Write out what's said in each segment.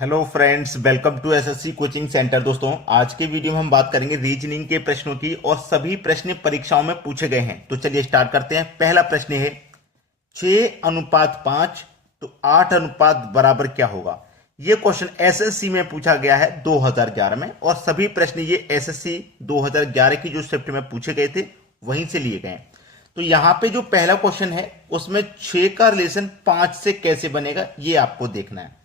Hello friends, welcome to SSC coaching centre. दोस्तों, आज के वीडियो में हम बात करेंगे रीजनिंग के प्रश्नों की और सभी प्रश्न परीक्षाओं में पूछे गए हैं। तो चलिए स्टार्ट करते हैं। पहला प्रश्न है 6:5 तो 8 बराबर क्या होगा। यह क्वेश्चन एसएससी में पूछा गया है 2011 में, और सभी प्रश्न ये एसएससी 2011 की जो शिफ्ट में पूछे गए थे वहीं से लिए गए हैं। तो यहां पे जो पहला क्वेश्चन है उसमें 6 का रिलेशन 5 से कैसे बनेगा ये आपको देखना है।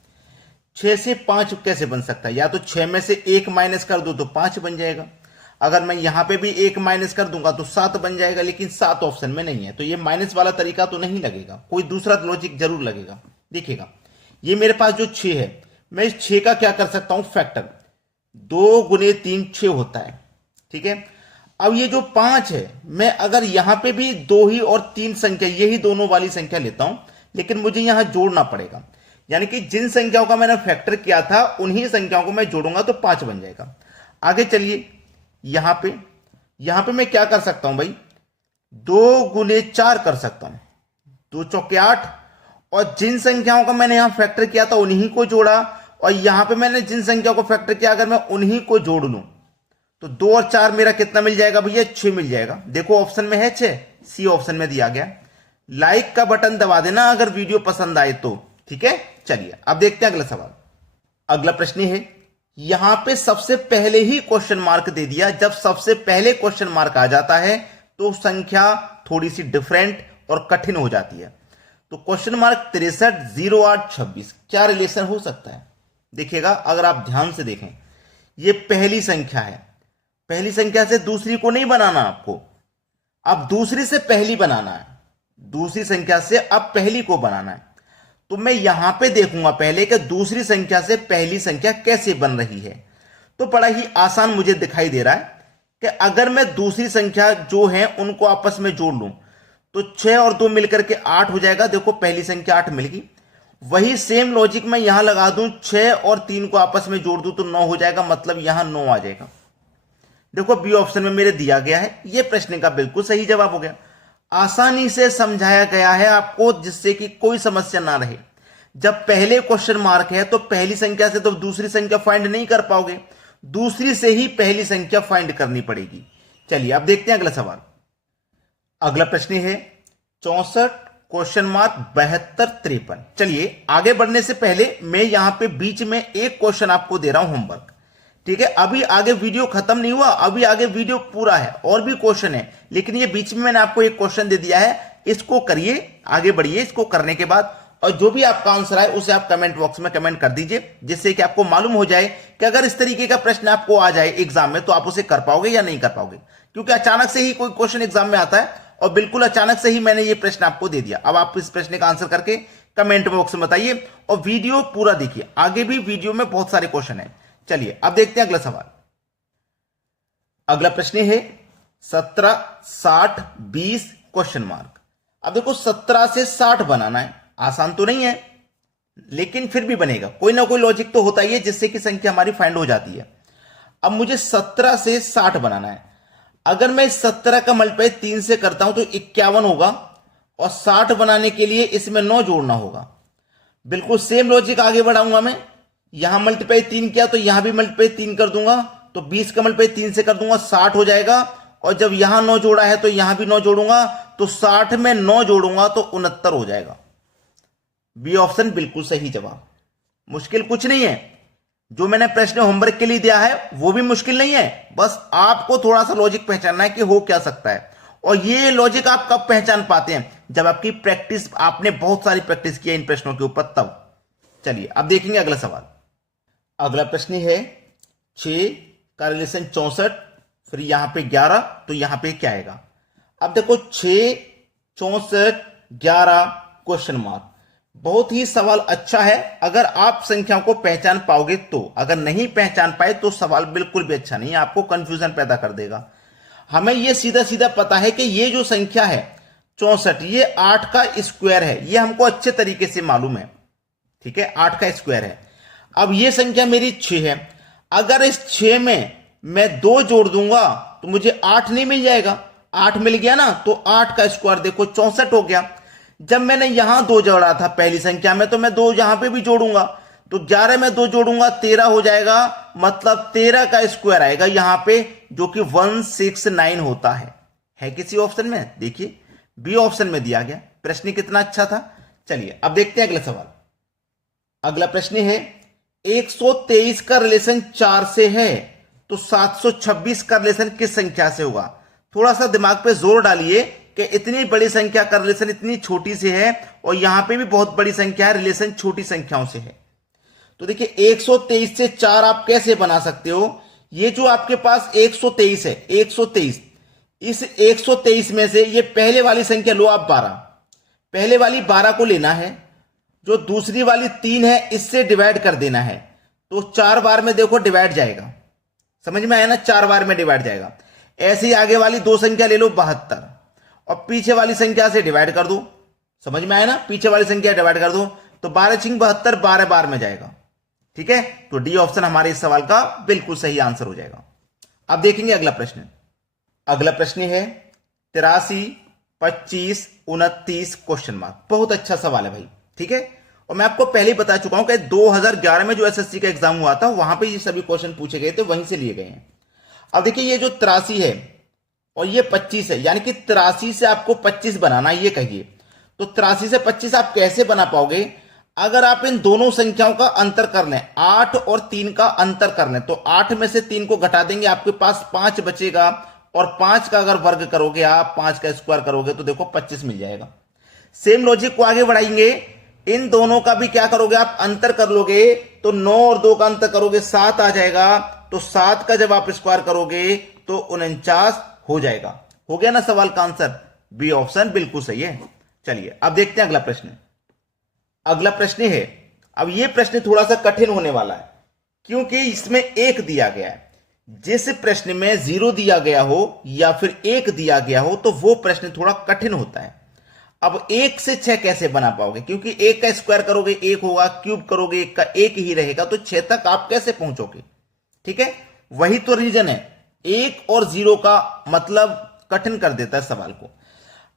6 से 5 कैसे बन सकता है? या तो 6 में से 1 माइनस कर दो तो 5 बन जाएगा। अगर मैं यहां पे भी 1 माइनस कर दूंगा तो 7 बन जाएगा, लेकिन 7 ऑप्शन में नहीं है, तो ये माइनस वाला तरीका तो नहीं लगेगा, कोई दूसरा लॉजिक जरूर लगेगा। देखिएगा, ये मेरे पास जो 6 है, मैं इस 6 का क्या कर सकता हूं? फैक्टर 2 गुने 3 6 होता है। ठीक है। अब ये जो 5 है, मैं अगर यहां पे भी 2 ही और 3 संख्या, यही दोनों वाली संख्या लेता हूं, लेकिन मुझे यहां जोड़ना पड़ेगा। यानी कि जिन संख्याओं का मैंने फैक्टर किया था उन्हीं संख्याओं को मैं जोड़ूंगा तो 5 बन जाएगा। आगे चलिए, यहां पे मैं क्या कर सकता हूं भाई? 2 गुने 4 कर सकता हूं, 2 चौके 8। और जिन संख्याओं का मैंने यहां फैक्टर किया था उन्हीं को जोड़ा, और यहां पे मैंने जिन संख्याओं को फैक्टर किया अगर मैं उन्हीं को जोड़ लूं तो 2 और 4 मेरा कितना मिल जाएगा भैया? 6 मिल जाएगा। देखो ऑप्शन में है 6, सी ऑप्शन में दिया गया। लाइक का बटन दबा देना अगर वीडियो पसंद आए तो। ठीक है, चलिए अब देखते हैं अगला सवाल। अगला प्रश्न है, यहां पे सबसे पहले ही क्वेश्चन मार्क दे दिया। जब सबसे पहले क्वेश्चन मार्क आ जाता है तो संख्या थोड़ी सी डिफरेंट और कठिन हो जाती है। तो क्वेश्चन मार्क 63 08 26 क्या रिलेशन हो सकता है? देखिएगा, अगर आप ध्यान से देखें, ये पहली संख्या है, पहली संख्या से दूसरी को नहीं बनाना आपको, अब दूसरी से पहली बनाना है, दूसरी संख्या से अब पहली को बनाना है। तो मैं यहां पे देखूंगा पहले कि दूसरी संख्या से पहली संख्या कैसे बन रही है। तो बड़ा ही आसान मुझे दिखाई दे रहा है कि अगर मैं दूसरी संख्या जो है उनको आपस में जोड़ लूं तो 6 और 2 मिलकर के 8 हो जाएगा। देखो पहली संख्या 8 मिल गई। वही सेम लॉजिक मैं यहां लगा दूं, 6 और 3 को आपस में जोड़ दूं तो 9 हो जाएगा, मतलब यहां 9 आ जाएगा। देखो बी ऑप्शन में मेरे दिया गया है, यह प्रश्न का बिल्कुल सही जवाब हो गया। आसानी से समझाया गया है आपको जिससे कि कोई समस्या ना रहे। जब पहले क्वेश्चन मार्क है तो पहली संख्या से तो दूसरी संख्या फाइंड नहीं कर पाओगे, दूसरी से ही पहली संख्या फाइंड करनी पड़ेगी। चलिए अब देखते हैं अगला सवाल। अगला प्रश्न है 64 क्वेश्चन मार्क 72 53। चलिए आगे बढ़ने से पहले मैं यहां पे बीच में एक क्वेश्चन आपको दे रहा हूं होमवर्क। ठीक है, अभी आगे वीडियो खत्म नहीं हुआ, अभी आगे वीडियो पूरा है और भी क्वेश्चन है, लेकिन ये बीच में मैंने आपको एक क्वेश्चन दे दिया है, इसको करिए, आगे बढ़िए। इसको करने के बाद और जो भी आपका आंसर है उसे आप कमेंट बॉक्स में कमेंट कर दीजिए, जिससे कि आपको मालूम हो जाए कि अगर इस तरीके का प्रश्न आपको आ जाए एग्जाम में तो आप उसे कर पाओगे या नहीं कर पाओगे। क्योंकि अचानक से ही कोई क्वेश्चन एग्जाम में आता है और बिल्कुल अचानक से ही मैंने ये प्रश्न आपको दे दिया। अब आप इस प्रश्न का आंसर करके कमेंट बॉक्स में बताइए और वीडियो पूरा देखिए, आगे भी वीडियो में बहुत सारे क्वेश्चन है। चलिए अब देखते हैं अगला सवाल। अगला प्रश्न है 17 60 20 क्वेश्चन मार्क। अब देखो 17 से 60 बनाना है, आसान तो नहीं है लेकिन फिर भी बनेगा, कोई ना कोई लॉजिक तो होता ही है जिससे कि संख्या हमारी फाइंड हो जाती है। अब मुझे 17 से 60 बनाना है। अगर मैं 17 का मल्टीप्लाई 3 से करता हूं तो 51 होगा, और 60 बनाने के लिए इसमें 9 जोड़ना होगा। बिल्कुल सेम लॉजिक आगे बढ़ाऊंगा मैं। यहां मल्टीप्लाई 3 किया तो यहां भी मल्टीप्लाई 3 कर दूंगा, तो 20 का मल्टीप्लाई 3 से कर दूंगा 60 हो जाएगा। और जब यहां 9 जोड़ा है तो यहां भी 9 जोड़ूंगा, तो 60 में 9 जोड़ूंगा तो 69 हो जाएगा। बी ऑप्शन बिल्कुल सही जवाब। मुश्किल कुछ नहीं है, जो मैंने प्रश्न होमवर्क के लिए दिया है वो भी मुश्किल नहीं है, बस आपको थोड़ा सा लॉजिक पहचानना है कि हो क्या सकता है। और ये लॉजिक आप कब पहचान पाते हैं? जब आपकी प्रैक्टिस, आपने बहुत सारी प्रैक्टिस की है इन प्रश्नों के ऊपर, तब। चलिए अब देखेंगे अगला सवाल। अगला प्रश्न है 6 का रिलेशन 64, फिर यहां पे 11, तो यहां पे क्या आएगा? अब देखो 6 64 11 क्वेश्चन मार्क। बहुत ही सवाल अच्छा है अगर आप संख्याओं को पहचान पाओगे तो, अगर नहीं पहचान पाए तो सवाल बिल्कुल भी अच्छा नहीं है, आपको कंफ्यूजन पैदा कर देगा। हमें यह सीधा सीधा पता है कि ये जो संख्या है 64, ये 8 का स्क्वायर है, ये हमको अच्छे तरीके से मालूम है। ठीक है, 8 का स्क्वायर है। अब ये संख्या मेरी 6 है, अगर इस 6 में मैं 2 जोड़ दूंगा तो मुझे 8 नहीं मिल जाएगा। 8 मिल गया ना, तो 8 का स्क्वायर देखो 64 हो गया। जब मैंने यहां 2 जोड़ा था पहली संख्या में, तो मैं 2 यहां पे भी जोड़ूंगा, तो 11 में 2 जोड़ूंगा 13 हो जाएगा, मतलब 13 का स्क्वायर आएगा यहां पे, जो कि 169 होता है किसी ऑप्शन में? देखिए बी ऑप्शन में दिया गया। प्रश्न कितना अच्छा था। चलिए अब देखते हैं अगला सवाल। अगला प्रश्न है 123 का रिलेशन 4 से है तो 726 का रिलेशन किस संख्या से होगा? थोड़ा सा दिमाग पे जोर डालिए कि इतनी बड़ी संख्या का रिलेशन इतनी छोटी से है, और यहां पे भी बहुत बड़ी संख्या है, रिलेशन छोटी संख्याओं से है। तो देखिए 123 से 4 आप कैसे बना सकते हो? ये जो आपके पास 123 है, 123, इस 123 में से ये पहले वाली संख्या लो आप 12, पहले वाली 12 को लेना है, जो दूसरी वाली 3 है इससे डिवाइड कर देना है, तो 4 बार में देखो डिवाइड जाएगा, समझ में आया ना? 4 बार में डिवाइड जाएगा। ऐसे ही आगे वाली 2 संख्या ले लो 72, और पीछे वाली संख्या से डिवाइड कर दो, समझ में आया ना? पीछे वाली संख्या डिवाइड कर दो तो 12 छिंग 72, 12 बार में जाएगा। ठीक है, तो डी ऑप्शन हमारे इस सवाल का बिल्कुल सही आंसर हो जाएगा। अब देखेंगे अगला प्रश्न। अगला प्रश्न है 83, 25, 29 क्वेश्चन मार्क। बहुत अच्छा सवाल है भाई। ठीक है, और मैं आपको पहले ही बता चुका हूं कि 2011 में जो एसएससी का एग्जाम हुआ था वहां पे ये सभी क्वेश्चन पूछे गए थे, वहीं से लिए गए हैं। अब देखिए ये जो 83 है और ये 25 है, यानी कि 83 से आपको 25 बनाना है, ये कहिए। तो 83 से 25 आप कैसे बना पाओगे? अगर आप इन दोनों संख्याओं का अंतर कर लें, 8 और 3 का अंतर कर लें, तो 8 में से 3 को घटा देंगे, आपके पास 5 बचेगा, और 5 का अगर वर्ग करोगे आप, 5 का स्क्वायर करोगे तो देखो 25 मिल जाएगा। सेम लॉजिक को आगे बढ़ाएंगे, इन दोनों का भी क्या करोगे आप? अंतर कर लोगे, तो 9 और 2 का अंतर करोगे 7 आ जाएगा, तो 7 का जब आप स्क्वायर करोगे तो 49 हो जाएगा। हो गया ना सवाल का आंसर? बी ऑप्शन बिल्कुल सही है। चलिए अब देखते हैं अगला प्रश्न। अगला प्रश्न है, अब यह प्रश्न थोड़ा सा कठिन होने वाला है, क्योंकि इसमें 1 दिया गया है। जिस प्रश्न में 0 दिया गया हो या फिर 1 दिया गया हो तो वो प्रश्न थोड़ा कठिन होता है। अब 1 से 6 कैसे बना पाओगे? क्योंकि 1 का स्क्वायर करोगे 1 होगा, क्यूब करोगे 1 का 1 ही रहेगा, तो 6 तक आप कैसे पहुंचोगे? ठीक है, वही तो रीजन है, 1 और 0 का मतलब कठिन कर देता है सवाल को।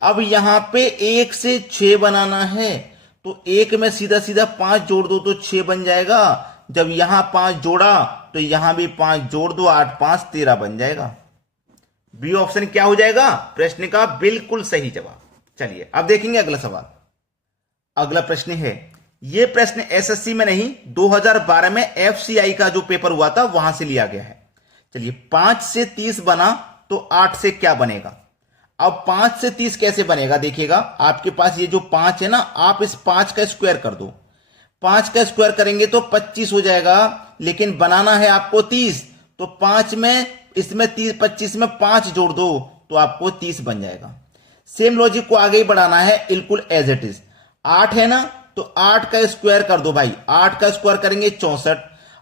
अब यहां पे 1 से 6 बनाना है, तो 1 में सीधा सीधा 5 जोड़ दो तो 6 बन जाएगा। जब यहां 5 जोड़ा तो यहां भी 5 जोड़ दो, 8 5 13 बन जाएगा। बी ऑप्शन क्या हो जाएगा? प्रश्न का बिल्कुल सही जवाब। चलिए अब देखेंगे अगला सवाल। अगला प्रश्न है, यह प्रश्न एसएससी में नहीं 2012 में एफसीआई का जो पेपर हुआ था वहां से लिया गया है। चलिए 5 से 30 बना तो 8 से क्या बनेगा? अब 5 से 30 कैसे बनेगा? देखिएगा, आपके पास ये जो 5 है ना, आप इस 5 का स्क्वायर कर दो, 5 का स्क्वायर करेंगे तो 25 हो जाएगा, लेकिन बनाना है आपको 30, तो 5 में इसमें 30 25 में 5 जोड़ दो तो आपको 30 बन जाएगा। सेम लॉजिक को आगे ही बढ़ाना है, बिल्कुल एज इट इज। 8 है ना, तो 8 का स्क्वायर कर दो भाई, 8 का स्क्वायर करेंगे 64।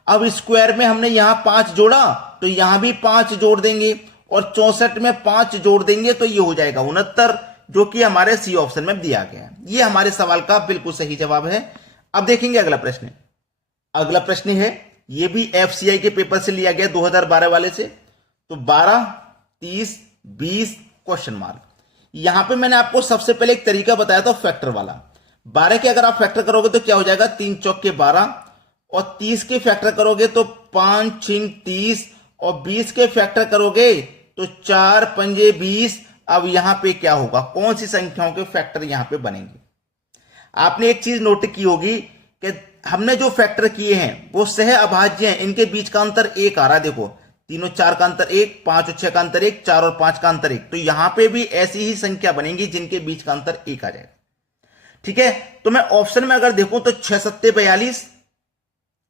अब स्क्वायर में हमने यहां 5 जोड़ा तो यहां भी 5 जोड़ देंगे, और 64 में 5 जोड़ देंगे तो ये हो जाएगा 69, जो कि हमारे सी ऑप्शन में दिया गया है। ये हमारे सवाल का बिल्कुल सही जवाब है। अब देखेंगे अगला प्रश्न। अगला प्रश्न है, ये भी एफसीआई के पेपर से लिया गया 2012 वाले से, तो 12, 30, 20 क्वेश्चन मार्क। यहां पे मैंने आपको सबसे पहले एक तरीका बताया था फैक्टर वाला। 12 के अगर आप फैक्टर करोगे तो क्या हो जाएगा? 3 चौक के 12, और 30 के फैक्टर करोगे तो 5 6 30, और 20 के फैक्टर करोगे तो 4 पंजे 20। अब यहां पे क्या होगा? कौन सी संख्याओं के फैक्टर यहां पे बनेंगे? आपने एक चीज नोट की होगी कि हमने जो फैक्टर किए हैं वो सह अभाज्य हैं, इनके बीच का अंतर 1 आ रहा है। देखो 3 और 4 का अंतर 1, 5 और 6 का अंतर 1, 4 और 5 का अंतर 1, तो यहां पे भी ऐसी ही संख्या बनेंगी जिनके बीच का अंतर 1 आ जाएगा। ठीक है, तो मैं ऑप्शन में अगर देखूं तो 6 7 42,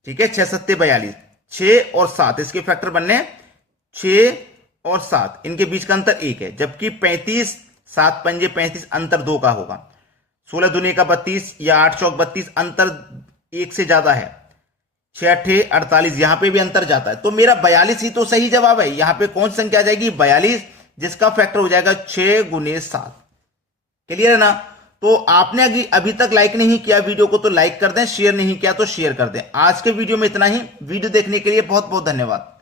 ठीक है, 6 7 42, 6 और 7 इसके फैक्टर बनने हैं, 6 और 7 इनके बीच का अंतर 1 है, जबकि 35, 7 पंजे 35 अंतर 2 का होगा, 16 दूनी का 32 या 8 चौक 32 अंतर 1 से ज्यादा है, 6 8 48 यहां पे भी अंतर जाता है, तो मेरा 42 ही तो सही जवाब है। यहां पे कौन सी संख्या आ जाएगी? 42, जिसका फैक्टर हो जाएगा 6 गुने 7। क्लियर है ना? तो आपने अभी तक लाइक नहीं किया वीडियो को तो लाइक कर दें, शेयर नहीं किया तो शेयर कर दें। आज के वीडियो में इतना ही। वीडियो देखने के लिए बहुत बहुत धन्यवाद।